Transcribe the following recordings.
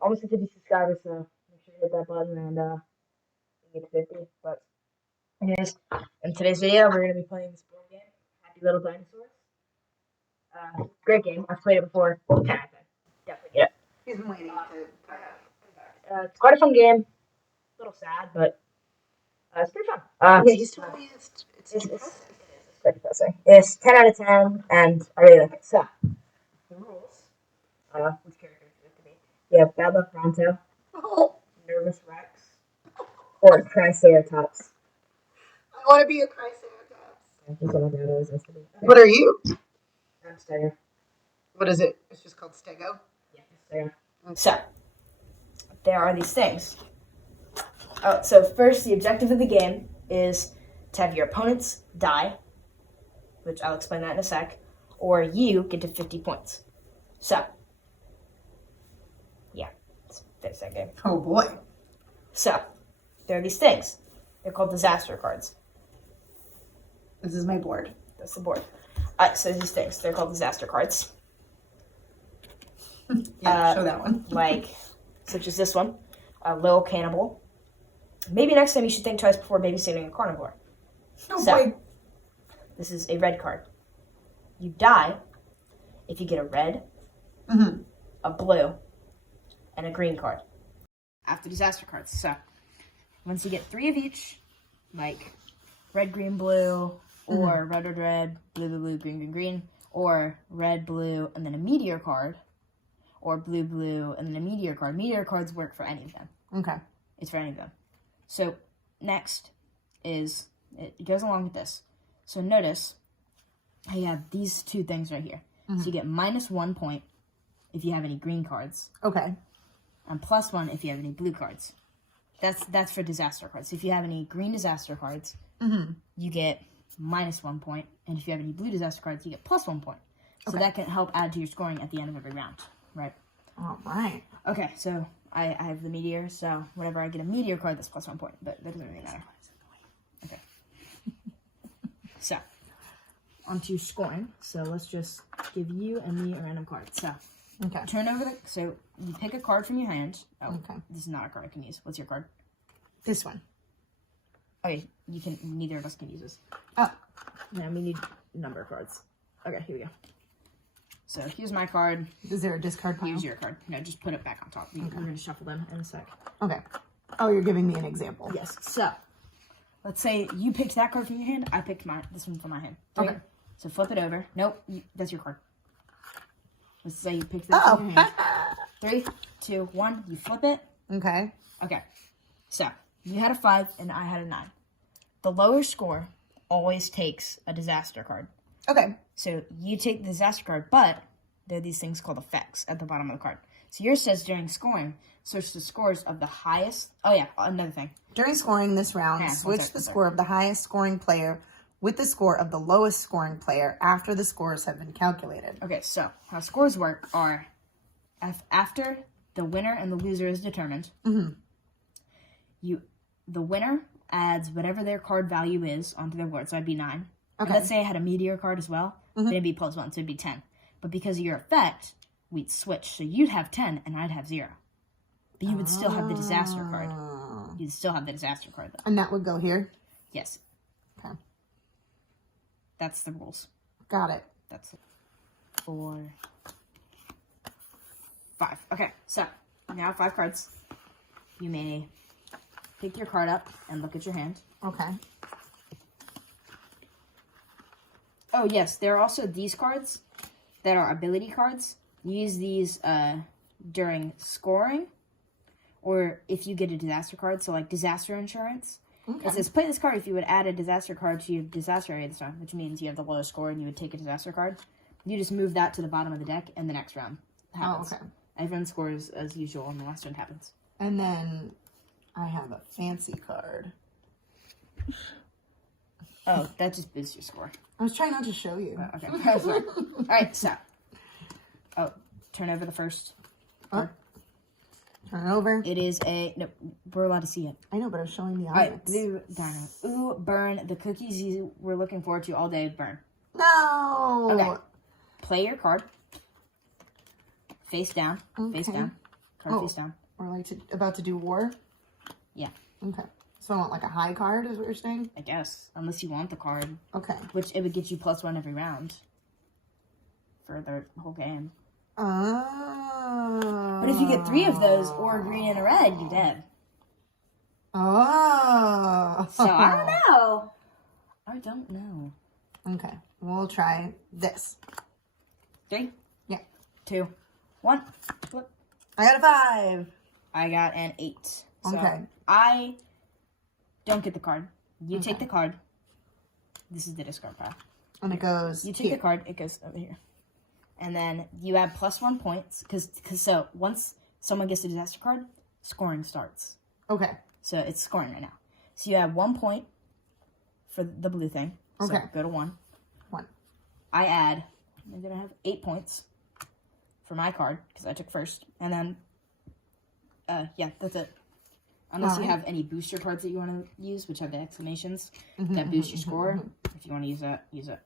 Almost to 50 subscribers, so make sure you hit that button and get to 50. But anyways, in today's video, we're gonna be playing this board game, Happy Little Dinosaurs. Great game. I've played it before. 10 out of 10. Definitely get it. He's been waiting to try it. It's quite a fun game. A little sad, but it's pretty fun. Yeah, he's totally it's quite depressing. It's 10 out of 10, and I really like it. So, the rules. Which character do you have to be? You have Bad Luck Bronto, Nervous Rex, or Triceratops. I want to be a Triceratops. That's what my dad always wants to be. Okay. What are you? I'm Stego. What is it? It's just called Stego? Yeah, Stego. Okay. So, there are these things. Oh, so first, the objective of the game is to have your opponents die, which I'll explain that in a sec, or you get to 50 points. So, yeah, let's fix that game. Oh boy. So, there are these things. They're called disaster cards. This is my board. That's the board. So these things, they're called disaster cards. Yeah, show that one. Such as this one, a Lil Cannibal. Maybe next time you should think twice before babysitting a carnivore. Oh So, boy. This is a red card. You die if you get a red, a blue, and a green card. After disaster cards. So, once you get 3 of each, like red, green, blue, or red, red, red, blue, blue, blue, green, green, green, or red, blue, and then a meteor card, or blue, blue, and then a meteor card. Meteor cards work for any of them. Okay. It's for any of them. So, next is, it goes along with this. So, notice, I have these 2 things right here. So, you get -1 point if you have any green cards. Okay. And +1 if you have any blue cards. That's for disaster cards. So if you have any green disaster cards, you get -1 point. And if you have any blue disaster cards, you get +1 point. So that can help add to your scoring at the end of every round, right? All right. Okay, so I have the meteor, so whenever I get a meteor card, that's +1 point. But that doesn't really matter. Okay. So, onto scoring. So let's just give you and me a random card. So, Okay. turn over so you pick a card from your hand. Oh, Okay. this is not a card I can use. What's your card? This one. Okay, neither of us can use this. Oh. Yeah, we need number cards. Okay, here we go. So here's my card. Is there a discard pile? Here's your card. No, just put it back on top. We're going to shuffle them in a sec. Okay. Oh, you're giving me an example. Yes. So, let's say you picked that card from your hand. I picked this one from my hand. Okay. So flip it over. Nope, that's your card. Let's say you picked this from your hand. 3, 2, 1. You flip it. Okay. Okay. So, you had a 5 and I had a 9. The lower score always takes a disaster card. Okay. So, you take the disaster card, but there are these things called effects at the bottom of the card. So, yours says during scoring, search the scores of the highest. Oh, yeah, another thing. During scoring this round, switch the score of the highest scoring player with the score of the lowest scoring player after the scores have been calculated. Okay, so how scores work are after the winner and the loser is determined, the winner adds whatever their card value is onto their board. So I'd be 9. Okay. Let's say I had a meteor card as well, then it'd be +1, so it'd be 10. But because of your effect, we'd switch. So you'd have 10 and I'd have 0. But you would still have the disaster card. You'd still have the disaster card, though. And that would go here? Yes. Okay. That's the rules. Got it. That's 4, 5. Okay, so now 5 cards. You may pick your card up and look at your hand. Okay. Oh, yes, there are also these cards that are ability cards. You use these during scoring or if you get a disaster card, so like disaster insurance. Okay. It says, play this card if you would add a disaster card to your disaster area this time, which means you have the lowest score and you would take a disaster card. You just move that to the bottom of the deck and the next round happens. Oh, okay. Everyone scores as usual and the last round happens. And then I have a fancy card. Oh, that just boosts your score. I was trying not to show you. Okay. All right, so. Oh, turn over the first card. Turn it over. It is no, we're allowed to see it. I know, but I was showing the All right, audience. blue dino. Ooh, burn. The cookies you were looking forward to all day, burn. No. Okay. Play your card. Face down. Okay. Face down. Card face down. We're like about to do war? Yeah. Okay. So I want like a high card is what you're saying? I guess. Unless you want the card. Okay. Which it would get you +1 every round. For the whole game. Oh. But if you get 3 of those, or a green and a red, you're dead. Oh. So I don't know. I don't know. Okay. We'll try this. 3? Yeah. 2. 1. Flip. I got a 5. I got an 8. So Okay. I don't get the card. You take the card. This is the discard pile. And it goes You take here. the card, it goes over here. And then you add +1 points. Because so once someone gets a disaster card, scoring starts. Okay. So it's scoring right now. So you add 1 point for the blue thing. So Okay. go to 1. 1. I add, I'm going to have 8 points for my card, because I took first. And then, yeah, that's it. Unless you have any booster cards that you want to use, which have the exclamations that boost your score. If you want to use that, use it.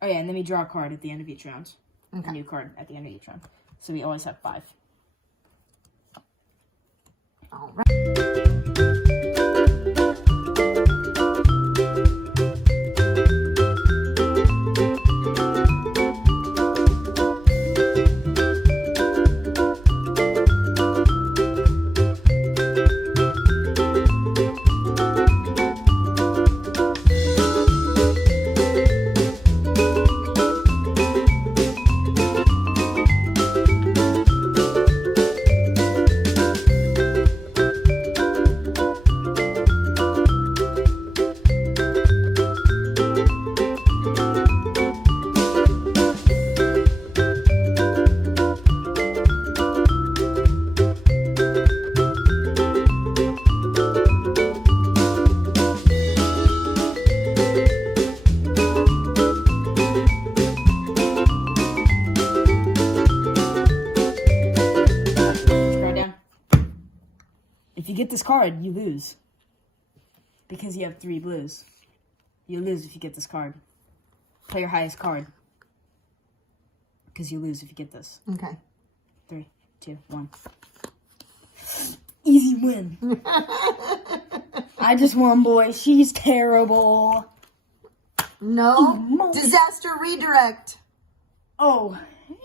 Oh yeah, and then we draw a card at the end of each round. Okay. A new card at the end of each round. So we always have 5. All right. If you get this card, you lose. Because you have 3 blues. You lose if you get this card. Play your highest card. Because you lose if you get this. Okay. 3, 2, 1. Easy win. I just won, boy. She's terrible. No. Disaster redirect. Oh. Yeah.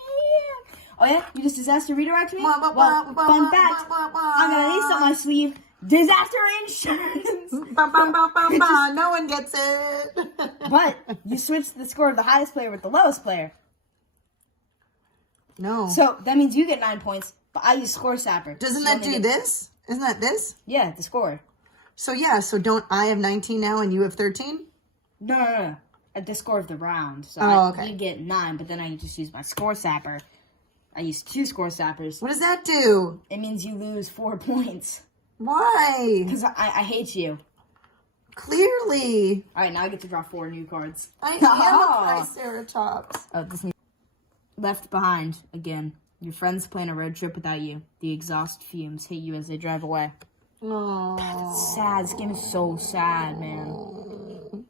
Oh, yeah? You just disaster redirect me? Well, fun fact. I'm going to lace up my sleeve. Disaster insurance. No one gets it. But you switched the score of the highest player with the lowest player. No. So that means you get 9 points, but I use score sapper. Doesn't that do this? Isn't that this? Yeah, the score. So yeah, so don't I have 19 now and you have 13? No. At the score of the round. So okay. You get 9, but then I just use my score sapper. I use 2 score sappers. What does that do? It means you lose 4 points. Why? Because I hate you. Clearly. Alright, now I get to draw 4 new cards. I am a Triceratops. Oh, this new. Left behind again. Your friends plan a road trip without you. The exhaust fumes hit you as they drive away. Oh. Sad. This game is so sad, man.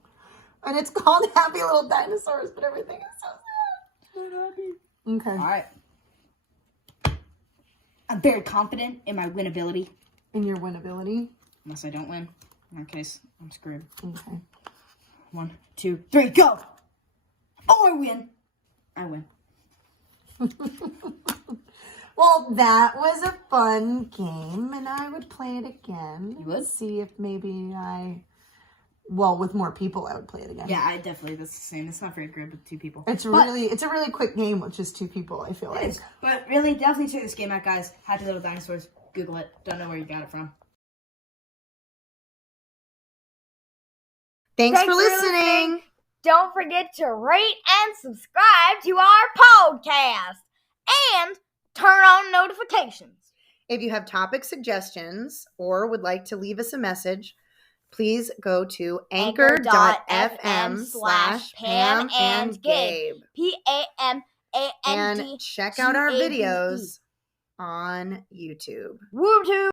And it's called Happy Little Dinosaurs, but everything is so sad. Not happy. Okay. Alright. I'm very confident in my winnability. In your winnability? Unless I don't win. In that case, I'm screwed. Okay. 1, 2, 3, go! Oh, I win! I win. Well, that was a fun game, and I would play it again. You would? See if maybe with more people, I would play it again. Yeah, I definitely, that's the same. It's not very good with 2 people. It's a really quick game with just 2 people, I feel like. It is. But really, definitely check this game out, guys. Happy Little Dinosaurs. Google it. Don't know where you got it from. Thanks for listening. Don't forget to rate and subscribe to our podcast and turn on notifications. If you have topic suggestions or would like to leave us a message, please go to anchor.fm/Pam and Gabe. PAMAND. And check out our videos on YouTube. YouTube.